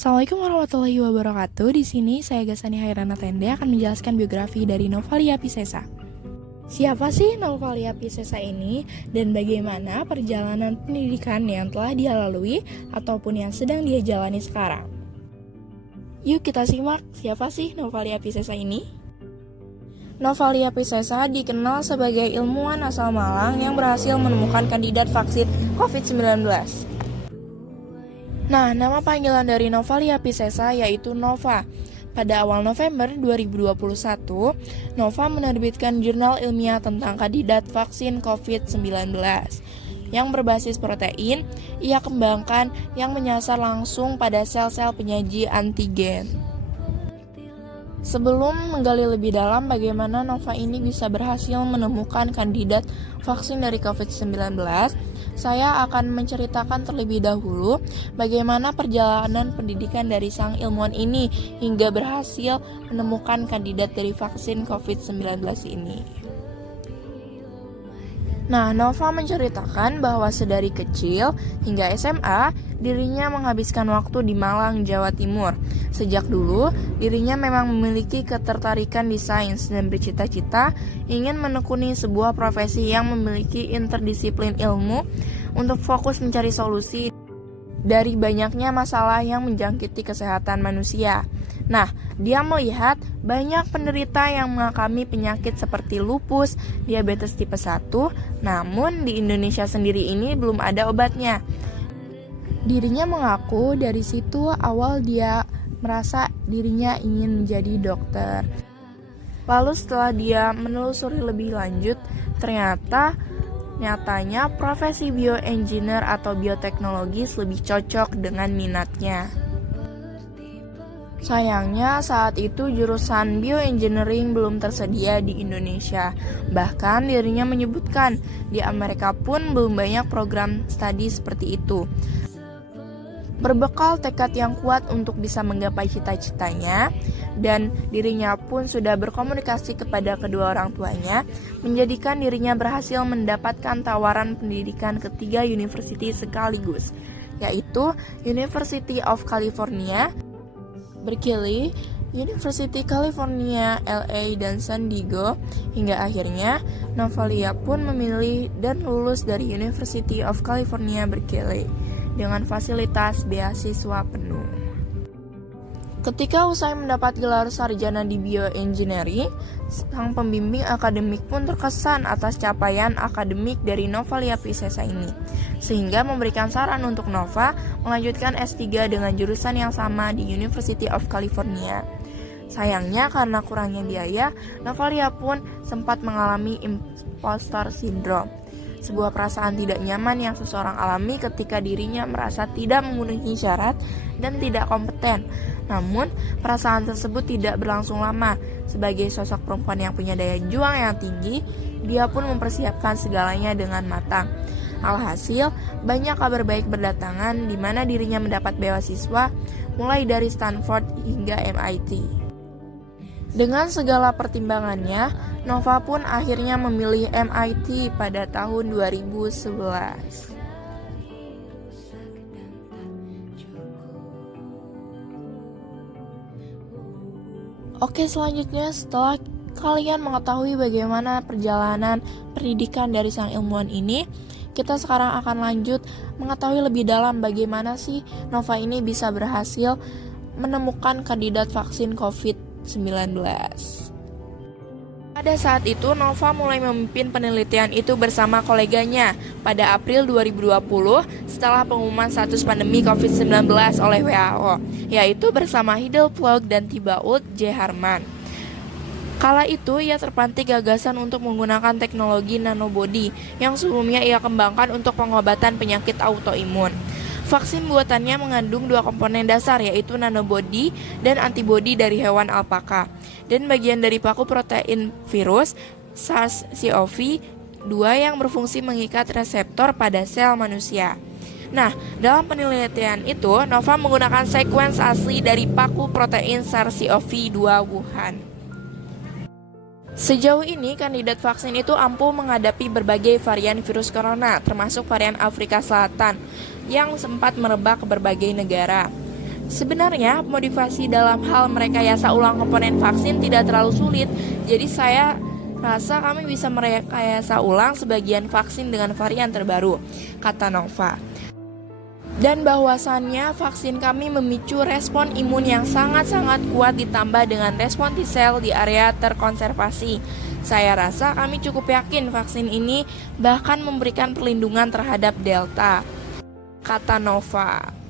Assalamualaikum warahmatullahi wabarakatuh. Di sini saya Gasani Hairana Tende akan menjelaskan biografi dari Novalia Piscesa. Siapa sih Novalia Piscesa ini dan bagaimana perjalanan pendidikan yang telah dia lalui ataupun yang sedang dia jalani sekarang? Yuk kita simak siapa sih Novalia Piscesa ini? Novalia Piscesa dikenal sebagai ilmuwan asal Malang yang berhasil menemukan kandidat vaksin COVID-19. Nah, nama panggilan dari Novalia Piscesa yaitu Nova. Pada awal November 2021, Nova menerbitkan jurnal ilmiah tentang kandidat vaksin COVID-19 yang berbasis protein ia kembangkan yang menyasar langsung pada sel-sel penyaji antigen. Sebelum menggali lebih dalam bagaimana Nova ini bisa berhasil menemukan kandidat vaksin dari COVID-19, saya akan menceritakan terlebih dahulu bagaimana perjalanan pendidikan dari sang ilmuwan ini hingga berhasil menemukan kandidat dari vaksin COVID-19 ini. Nah, Nova menceritakan bahwa sedari kecil hingga SMA, dirinya menghabiskan waktu di Malang, Jawa Timur. Sejak dulu, dirinya memang memiliki ketertarikan di sains dan bercita-cita ingin menekuni sebuah profesi yang memiliki interdisiplin ilmu untuk fokus mencari solusi dari banyaknya masalah yang menjangkiti kesehatan manusia. Nah, dia melihat banyak penderita yang mengalami penyakit seperti lupus, diabetes tipe 1, namun di Indonesia sendiri ini belum ada obatnya. Dirinya mengaku dari situ awal dia merasa dirinya ingin menjadi dokter. Lalu setelah dia menelusuri lebih lanjut, nyatanya profesi bioengineer atau bioteknologis lebih cocok dengan minatnya. Sayangnya saat itu jurusan bioengineering belum tersedia di Indonesia. Bahkan dirinya menyebutkan di Amerika pun belum banyak program studi seperti itu. Berbekal tekad yang kuat untuk bisa menggapai cita-citanya dan dirinya pun sudah berkomunikasi kepada kedua orang tuanya, menjadikan dirinya berhasil mendapatkan tawaran pendidikan ke 3 university sekaligus, yaitu University of California, Berkeley, University California, LA, dan San Diego, hingga akhirnya Novalia pun memilih dan lulus dari University of California, Berkeley dengan fasilitas beasiswa penuh. Ketika usai mendapat gelar sarjana di bioengineering, sang pembimbing akademik pun terkesan atas capaian akademik dari Novalia Piscesa ini, sehingga memberikan saran untuk Nova melanjutkan S3 dengan jurusan yang sama di University of California. Sayangnya karena kurangnya biaya, Novalia pun sempat mengalami impostor syndrome, sebuah perasaan tidak nyaman yang seseorang alami ketika dirinya merasa tidak memenuhi syarat dan tidak kompeten. Namun, perasaan tersebut tidak berlangsung lama. Sebagai sosok perempuan yang punya daya juang yang tinggi, dia pun mempersiapkan segalanya dengan matang. Alhasil, banyak kabar baik berdatangan di mana dirinya mendapat beasiswa mulai dari Stanford hingga MIT. Dengan segala pertimbangannya, Nova pun akhirnya memilih MIT pada tahun 2011. Oke, selanjutnya setelah kalian mengetahui bagaimana perjalanan pendidikan dari sang ilmuwan ini, kita sekarang akan lanjut mengetahui lebih dalam bagaimana sih Nova ini bisa berhasil menemukan kandidat vaksin COVID-19. Pada saat itu, Nova mulai memimpin penelitian itu bersama koleganya pada April 2020 setelah pengumuman status pandemi COVID-19 oleh WHO, yaitu bersama Hiddelplug dan Thibault J. Harman. Kala itu, ia terpantik gagasan untuk menggunakan teknologi nanobody yang sebelumnya ia kembangkan untuk pengobatan penyakit autoimun. Vaksin buatannya mengandung 2 komponen dasar, yaitu nanobody dan antibody dari hewan alpaka, dan bagian dari paku protein virus SARS-CoV-2 yang berfungsi mengikat reseptor pada sel manusia. Nah, dalam penelitian itu, Nova menggunakan sekuens asli dari paku protein SARS-CoV-2 Wuhan. Sejauh ini, kandidat vaksin itu ampuh menghadapi berbagai varian virus corona, termasuk varian Afrika Selatan yang sempat merebak ke berbagai negara. Sebenarnya modifikasi dalam hal merekayasa ulang komponen vaksin tidak terlalu sulit. Jadi saya rasa kami bisa merekayasa ulang sebagian vaksin dengan varian terbaru, kata Nova. Dan bahwasannya vaksin kami memicu respon imun yang sangat-sangat kuat ditambah dengan respon T-cell di area terkonservasi. Saya rasa kami cukup yakin vaksin ini bahkan memberikan perlindungan terhadap Delta, kata Nova.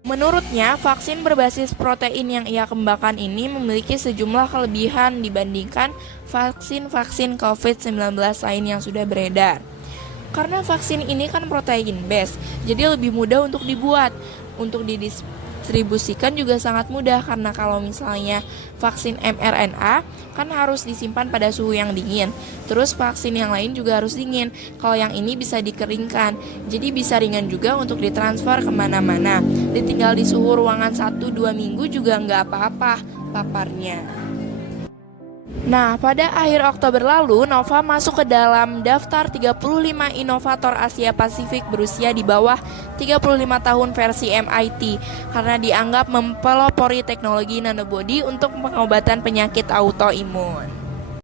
Menurutnya, vaksin berbasis protein yang ia kembangkan ini memiliki sejumlah kelebihan dibandingkan vaksin-vaksin COVID-19 lain yang sudah beredar. Karena vaksin ini kan protein based, jadi lebih mudah untuk dibuat. Untuk didistribusikan juga sangat mudah, karena kalau misalnya vaksin mRNA kan harus disimpan pada suhu yang dingin. Terus vaksin yang lain juga harus dingin. Kalau yang ini bisa dikeringkan, jadi bisa ringan juga untuk ditransfer kemana-mana. Ditinggal di suhu ruangan 1-2 minggu juga nggak apa-apa paparnya. Nah, pada akhir Oktober lalu, Nova masuk ke dalam daftar 35 inovator Asia Pasifik berusia di bawah 35 tahun versi MIT karena dianggap mempelopori teknologi nanobody untuk pengobatan penyakit autoimun.